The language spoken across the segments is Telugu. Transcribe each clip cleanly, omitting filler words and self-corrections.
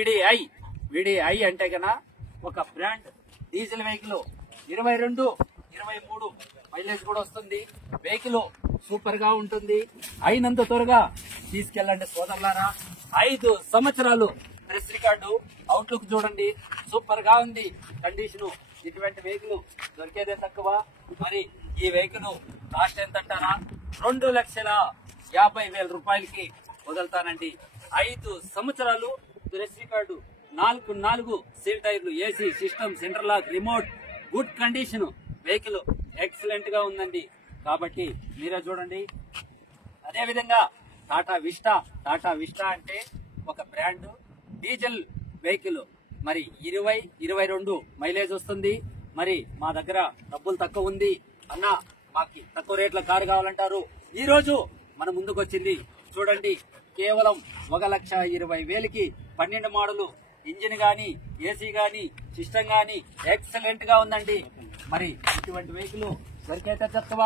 VDI అంటే కన్నా ఒక బ్రాండ్ డీజిల్ వెహికల్ 22, 23 మైలేజ్ కూడా వస్తుంది. వెహికల్ సూపర్ గా ఉంటుంది. అయినంత త్వరగా తీసుకెళ్ళండి సోదరులారా. 5 సంవత్సరాలు ప్రెస్ రికార్డు, అవుట్లుక్ చూడండి, సూపర్ గా ఉంది కండిషన్. ఇటువంటి వెహికల్ దొరికేదే తక్కువ. మరి ఈ వెహికల్ కాస్ట్ ఎంత అంటారా? 2,50,000 రూపాయలకి వదులుతానండి. 5 సంవత్సరాలు ప్రెస్ రికార్డు, 4 సీల్ టైర్లు, AC system, central lock, remote, good condition. Vehicle excellent గా ఉందండి. కాబట్టి మీరే చూడండి. అదే విధంగా టాటా విస్టా అంటే ఒక బ్రాండ్ డీజిల్ వెహికల్. మరి 20-22 మైలేజ్ వస్తుంది. మరి మా దగ్గర డబ్బులు తక్కువ ఉంది అన్న, మాకు తక్కువ రేట్ల కారు కావాలంటారు. ఈ రోజు మన ముందుకు వచ్చింది చూడండి. కేవలం 1,20,000కి 12 మోడలు, ఇంజిన్ గాని, ఏసీ గాని, సిస్టమ్ గాని ఎక్సలెంట్ గా ఉందండి. మరి ఇటువంటి వెహికల్ దొరికైతే తక్కువ.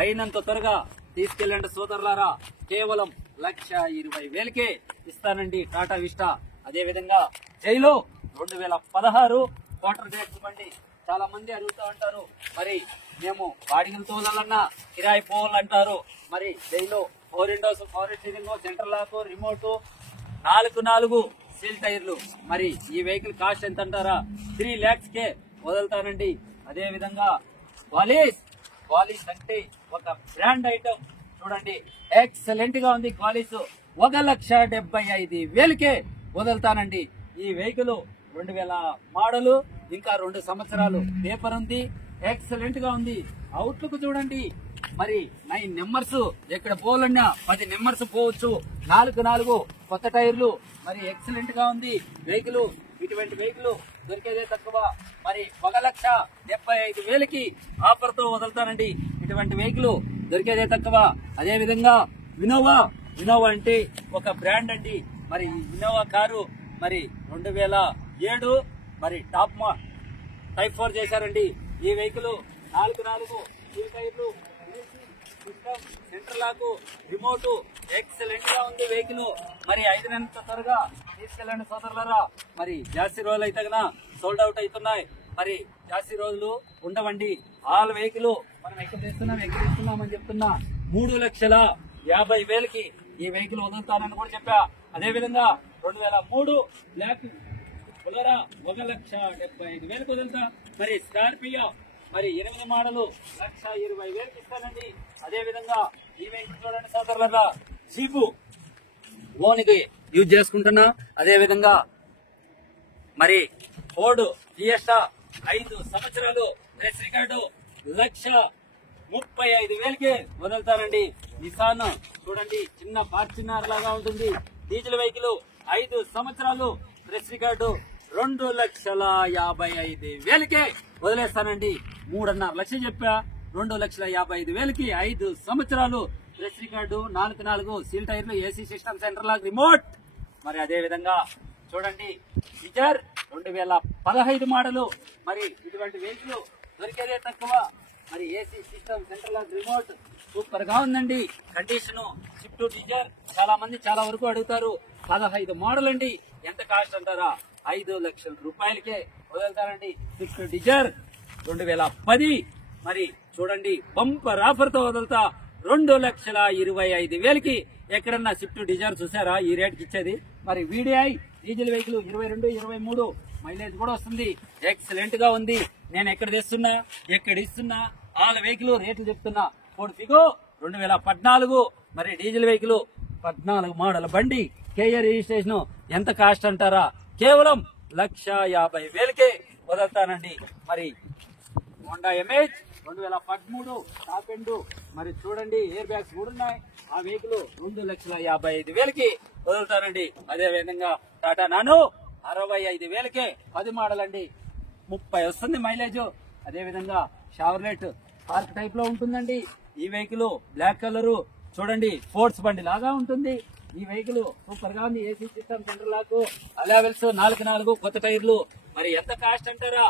అయినంత త్వరగా తీసుకెళ్ళండి సోదరులారా. కేవలం 1,20,000కే ఇస్తానండి టాటా విస్టా. అదే విధంగా జైలో 2016 క్వార్టర్ డేట్స్ బండి. చాలా మంది అడుగుతూ ఉంటారు, మరి మేము బాడిగలు తోలాలన్నా కిరాయి పోవాలంటారు. మరి Xylo 4 windows, 4 steering, central lock, remote, 4 seal టైర్లు. మరి ఈ వెహికల్ కాస్ట్ ఎంత అంటారా? 3 lakhsకే వదులుతానండి. అదే విధంగా క్వాలిస్ అంటే ఒక బ్రాండ్ ఐటమ్ చూడండి, ఎక్సలెంట్ గా ఉంది. క్వాలిస్ 1,75,000కే వదులుతానండి. ఈ వెహికల్ 2000 మోడలు, ఇంకా 2 సంవత్సరాలు పేపర్ ఉంది. ఎక్సలెంట్ గా ఉంది. అవుట్లుక్ చూడండి. మరి 9 నెంబర్స్ ఎక్కడ పోవాలన్నా 10 నెంబర్స్ పోవచ్చు. 4 కొత్త టైర్లు. మరి ఎక్సలెంట్ గా ఉంది వెహికల్. ఇటువంటి వెహికల్ దొరికేదే తక్కువ. మరి 1,75,000కి ఆఫర్ తో వదులుతానండి. ఇటువంటి వెహికల్ దొరికేదే తక్కువ. అదే విధంగా వినోవా అంటే ఒక బ్రాండ్ అండి. మరి వినోవా కారు మరి 2007 మరి టాప్ టైప్ 4 చేశారండి. ఈ వెహికల్ 4 సీల్ టైర్లు, system, central lock, remote excellent గా ఉంది వెహికల్. మరి 5 నెలల త్వరగా తీసుకెళ్ళండి సోదరులారా. మరి జాస్తి రోజులు అయితే కన్నా సోల్డ్ అవుట్ అవుతున్నాయి. మరి జాస్తి రోజులు ఉండవండి. ఆల్ వెహికల్ మనం ఎక్కడిస్తున్నామని చెప్తున్నా. 3,50,000కి ఈ వెహికల్ వదులుతానని కూడా చెప్పా. అదే విధంగా 2003 బ్లాక్ బొలెరో 1,75,000కి వదులుతా. మరి స్కార్పియో మరి 8 మోడలు 1,20,000కి ఇస్తానండి. అదే విధంగా ఈ వెహికల్ చూడండి సోదరులారా. జీపు లోనికి యూజ్ చేసుకుంటున్నా. అదే విధంగా మరి ఫోర్డ్ ఫియస్టా 5 సంవత్సరాలు ప్రెస్ రికార్డు 1,35,000కే వదులుతానండి. నిసాన్ చూడండి, చిన్న ఫార్చునర్ లాగా ఉంటుంది. డీజిల్ వెహికల్ 5 సంవత్సరాలు ప్రెస్ రికార్డు 2,55,000కే వదిలేస్తానండి. 3.5 లక్షలు చెప్పా. 2,55,000కి 5 సంవత్సరాలు ప్రెస్ రికార్డు, 4 సీల్ టైర్లు, AC system, central lock, remote. మరి అదే విధంగా చూడండి విజర్ 2015 మోడలు. మరి ఇటువంటి వెహికల్ దొరికేదే తక్కువ. మరి AC system, central lock, remote super గా ఉందండి. కండిషన్ షిఫ్ట్ డిజైర్ చాలా మంది చాలా వరకు అడుగుతారు. 15 మోడల్ అండి. ఎంత కాస్ట్ అంటారా? 5 లక్షల రూపాయలకే వదులుతారండి. Swift Dzire 2010. మరి చూడండి బంపర్ ఆఫర్ తో వదులుతా. 2,25,000కి ఎక్కడన్నా షిఫ్ట్ డిజైర్ చూసారా ఈ రేట్కి ఇచ్చేది? మరి VDI డీజిల్ వెహికల్ 22, 23 మైలేజ్ కూడా వస్తుంది. ఎక్సలెంట్ గా ఉంది. నేను ఎక్కడ ఇస్తున్నా ఆల్ వెహికల్ రేట్లు చెప్తున్నా. ఫోర్డ్ ఫిగో 2014 మరి డీజిల్ వెహికల్ 14 మోడల్ బండి. KA registration. ఎంత కాస్ట్ అంటారా? కేవలం 1,50,000కే వదులుతానండి. మరి హోండా ఎమేజ్ 2013 టాప్ ఎండ్. మరి చూడండి ఎయిర్ బ్యాగ్స్ కూడా ఉన్నాయి. ఆ వెహికల్ 2,55,000కి వదులుతానండి. అదే విధంగా టాటా నానో 65,000కే 10 మోడల్ అండి. 30 వస్తుంది మైలేజ్. అదే విధంగా షావర్లెట్ పార్క్ టైప్ లో ఉంటుందండి. ఈ వెహికల్ బ్లాక్ కలర్ చూడండి ఫోర్డ్స్ బండి లాగా ఉంటుంది. ఈ వెహికల్ సూపర్ గా ఉంది. AC system, central lock, alloy wheels, 4 కొత్త టైర్లు. మరి ఎంత కాస్ట్ అంటారా?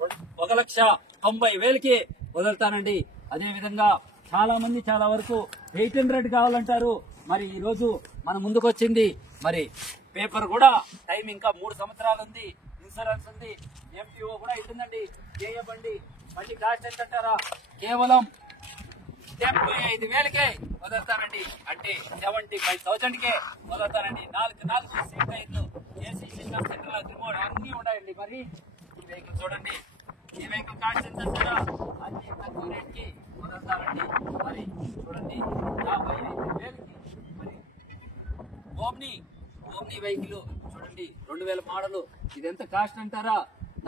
1,90,000కి వదులుతానండి. అదే విధంగా చాలా మంది చాలా వరకు 800 కావాలంటారు. మరి ఈ రోజు మన ముందుకు వచ్చింది మరి పేపర్ కూడా టైం ఇంకా 3 సంవత్సరాలు ఉంది, ఇన్సూరెన్స్ ఉంది, ఎంపీఓ కూడా ఇస్తుందండి. బండి కాస్ట్ ఎంత అంటారా? కేవలం 75,000కే వదులుతానండి. అంటే 75,000కే వదులుతానండి. 4 సీట్ టైర్లు, ఏసీ సిస్టమ్, సెంట్రల్ రిమోట్ అన్ని ఉన్నాయండి. మరి ఈ వెహికల్ చూడండి, ఈ వెహికల్ కాస్ట్ ఎంత అంటారా? అన్ని తక్కువ రేట్ కి వదులుతానండి. మరి చూడండి 55,000కి మరి ఓమ్ని వెహికల్ చూడండి 2000 మోడల్. ఇది ఎంత కాస్ట్ అంటారా?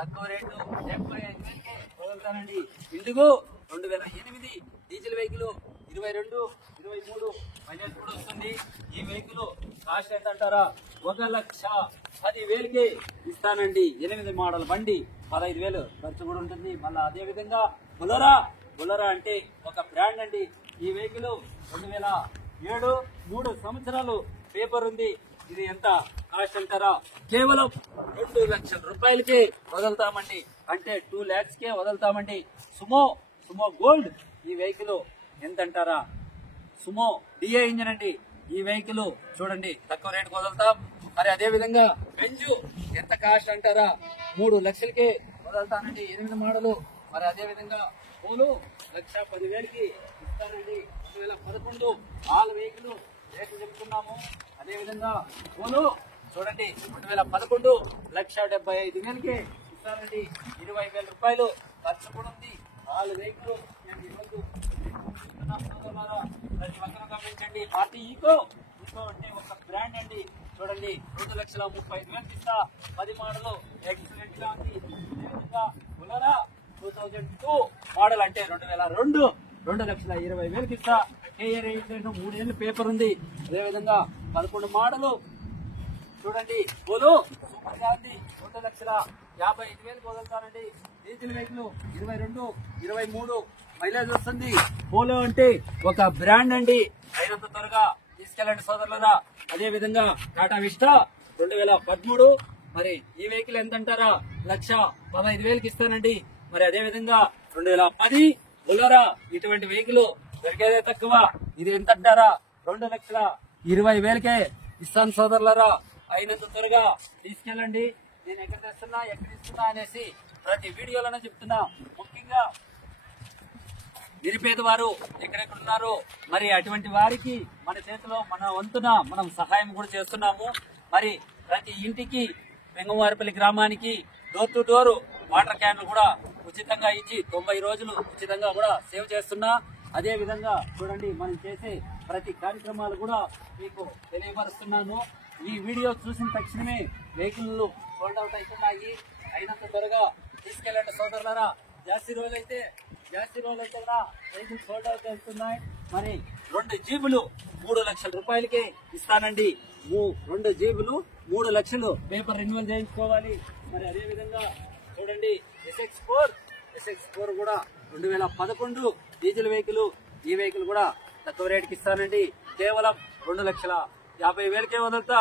తక్కువ రేటు 75,000కే వదులుతానండి. ఇండిగో 2008 డీజిల్ వెహికల్ 22, 23 మైలేజ్ కూడా వస్తుంది. ఈ వెహికల్ కాస్ట్ ఎంత అంటారా? 1,10,000కి ఇస్తానండి. 8 మోడల్ బండి 15,000 ఖర్చు కూడా ఉంటుంది. మళ్ళీ అదే విధంగా బొలెరో అంటే ఒక బ్రాండ్ అండి. ఈ వెహికల్ 2007, 3 సంవత్సరాలు పేపర్ ఉంది. ఇది ఎంత కాస్ట్ అంటారా? కేవలం 2 లక్షల రూపాయలకే వదులుతామండి. అంటే 2 lakhsకే వదులుతామండి. సుమో గోల్డ్ ఈ వెహికల్ ఎంత అంటారా? సుమో డిఏ ఇంజన్ అండి. ఈ వెహికల్ చూడండి తక్కువ రేటుకు వదులుతాం. మరి అదే విధంగా బెంజు ఎంత కాస్ట్ అంటారా? 3 లక్షలకే వదులుతానండి. 8 మోడలు. మరి అదే విధంగా పోలు 1,10,000కి ఇస్తానండి. 2011 ఆల్ వెహికల్ రేట్లు చెప్తున్నాము. అదే విధంగా పోలు చూడండి 2011 1,75,000కి ఇస్తానండి. 20,000 రూపాయలు ఖర్చు కూడా ఉంది. ఆల్ వెహికల్ నేను ఈరోజు ప్రతి ఒక్కరూ గమనించండి. పార్టీ ఈకో అంటే ఒక బ్రాండ్ అండి. చూడండి 2,35,000కి ఇస్తా. 10 మోడల్ ఎక్సలెంట్ గా ఉంది. అదేవిధంగా బొలెరో 2002 మోడల్ అంటే 2002 2,20,000కి ఇస్తా. కేఆర్ 3 ఏళ్ళు పేపర్ ఉంది. అదేవిధంగా 11 మోడల్ చూడండి పోలో సూపర్ గా ఉంది. 2,55,000కి వదులుతానండి. డీజిల్ వెహికల్ 22, 23 మైలేజ్ వస్తుంది. పోలో అంటే ఒక బ్రాండ్ అండి. అయినంత త్వరగా తీసుకెళ్ళండి సోదరులరా. అదే విధంగా టాటా విస్టా 2013 మరి ఈ వెహికల్ ఎంత అంటారా? 1,15,000కి ఇస్తానండి. మరి అదే విధంగా 2010 బొలెరో ఇటువంటి వెహికల్ దొరికేదే తక్కువ. ఇది ఎంత అంటారా? 2,20,000కే ఇస్తాను సోదరులరా. అయినంత త్వరగా తీసుకెళ్ళండి. నేను ఎక్కడ తెస్తున్నా ఎక్కడ ఇస్తున్నా అనేసి ప్రతి వీడియోలోనే చెప్తున్నా. ముఖ్యంగా నిరుపేద వారు ఎక్కడెక్కడున్నారో మరి అటువంటి వారికి మన చేతిలో మన వంతున మనం సహాయం కూడా చేస్తున్నాము. మరి ప్రతి ఇంటికి వెంగవారిపల్లి గ్రామానికి డోర్ టు డోర్ వాటర్ క్యాన్లు కూడా ఉచితంగా ఇచ్చి 90 రోజులు ఉచితంగా కూడా సేవ్ చేస్తున్నా. అదే విధంగా చూడండి మనం చేసే ప్రతి కార్యక్రమాలు కూడా మీకు తెలియపరుస్తున్నాను. ఈ వీడియో చూసిన తక్షణమే వెహికల్ సోల్డ్ అవుట్ అవుతున్నాయి. అయినంత త్వరగా తీసుకెళ్ళండి సోదరులరా. జాస్తి రోజులైతే కూడా వెహికల్ సోల్డ్ అవుట్ అవుతున్నాయి. మరి 2 జీబులు 3 లక్షల రూపాయలకే ఇస్తానండి. 2 జీబులు 3 లక్షలు పేపర్ రెన్యువల్ చేయించుకోవాలి. మరి అదే విధంగా చూడండి SX4 కూడా 2011 డీజిల్ వెహికల్. ఈ వెహికల్ కూడా తక్కువ రేటుకి ఇస్తానండి. కేవలం 2,50,000కే వదులుతా.